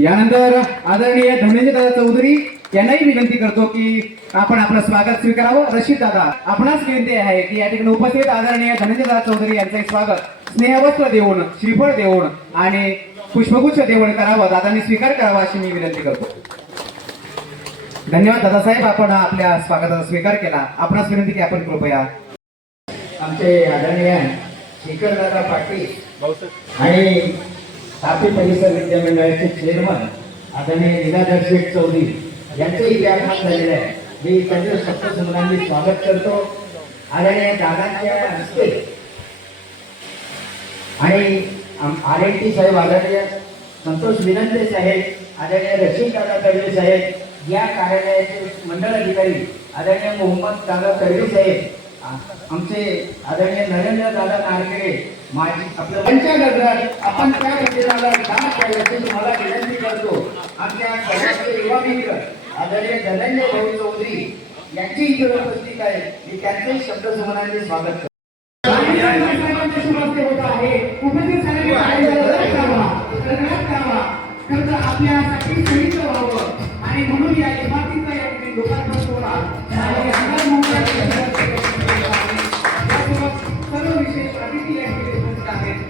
यानंतर आदरणीय धनंजयदादा चौधरी यांनाही विनंती करतो की आपण आपलं स्वागत स्वीकारावं। रशीद दादा, आपणास विनंती आहे की या ठिकाणी उपस्थित आदरणीय धनंजयदादा चौधरी यांचे स्वागत स्नेहवस्त्र देऊन, श्रीफळ देऊन आणि पुष्पगुच्छ देऊन करावं, दादांनी स्वीकार करावा अशी मी विनंती करतो। धन्यवाद दादासाहेब, आपण आपल्या स्वागताचा स्वीकार केला। आपणास विनंती की आपण कृपया आमचे आदरणीय शेखरदादा पाटील आणि तापी परिसर विद्यामंडळाचे चेअरमन आदरणीय लीलाधर शेठ चौधरी यांचेही आगमन झालेले आहे। मी त्यांचे शब्दसमूहांनी स्वागत करतो। आदरणीय दादांच्या हस्ते आणि RNT साहेब, आदरणीय संतोष विनंते साहेब, आदरणीय रशीद दादा तडवी साहेब, या कार्यालयाचे मंडळ अधिकारी आदरणीय मोहम्मद दादा तडवी साहेब, आमचे आदरणीय नरेंद्र दादा नारखेडे, माझी आपल्या पंचगजरात आपण त्या व्यक्तीला दान द्यायची तुम्हाला विनंती करतो। आमच्या सर्वांचे युवा मित्र आदरणीय धनंजय भाऊ चौधरी यांची इथे उपस्थित आहे, मी त्यांचे शब्दसमूहांनी स्वागत करतो। आपल्यासाठी शहीद व्हावं आणि म्हणून या इमारतीचा या ठिकाणी लोकांचा सोहळा सर्व विशेष अतिथी या ठिकाणी उपस्थित आहेत।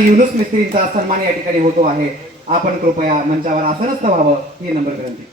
युनुस मिस्त्रींचा सन्मान या ठिकाणी होतो आहे। आपण कृपया मंचावर आसनस्थ व्हावं ही नम्र विनंती।